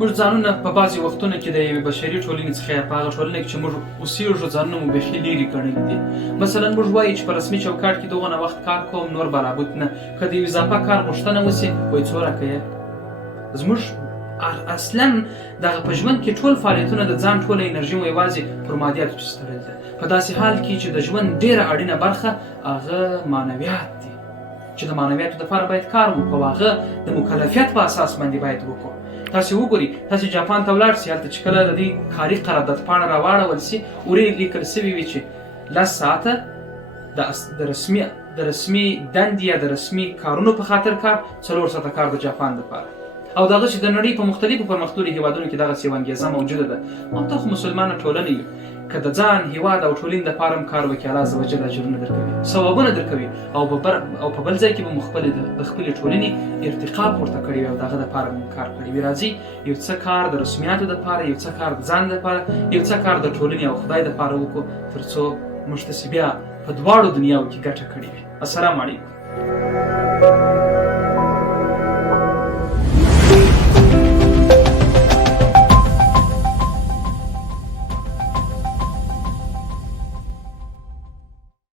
موږ ځانونه په بعضې وختونو کې د یوې بشري ټولنې څخه یا په هغه ټولنه کې چې موږ اوسېږو ځانونه مو بیخي لرې ګڼلي دي. مثلا موږ وایو چې په رسمي چوکاټ کې دغونه وخت کار کوم، نور بلابود نه. که د یو اضافه کار غوښتنه وسي وایي څو راکه یې. زموږ اصلا دغه په ژوند کې ټول فعالیتونه د ځان ټوله انرژي مو یوازې پر مادیاتو پسې تړلې ده. په داسې حال کې چې د ژوند ډېره اړینه برخه هغه معنویات دي، چې د معنویاتو دپاره باید کار وکړو او هغه د مکلفیت په اساس باندې باید وکړو. تاسې وګورئ، تاسې جاپان ته ولاړ سئ، هلته چې کله د دې کاري قرارداد پاڼه راواړول سي ورې لیکل سوي وي چې 10 ساعته د رسمي دندې یا د رسمي کارونو په خاطر کار، 4 ساعته کار د جاپان دپاره. او دغه چې د نړۍ په مختلفو پرمختللو هیوادونو کې دغسې یوه انګېزه موجوده ده. موږ خو مسلمانه ټولنه یو، که د ځان هیواد او ټولنې دپاره هم کار وکړي، الله عزوجل اجرونه درکوي، ثوابونه درکوي، او په بل ځای کې به مو د خپلې ټولنې ارتقا پورته کړی وي او د هغه دپاره مو کار کړی وي. راځئ یو څه کار د رسمیاتو دپاره، یو څه کار د ځان دپاره، یو څه کار د ټولنې او خدای دپاره وکړو، تر څو موږ تاسې بیا په دواړو دنیاو کې ګټه کړې وي. السلام علیکم.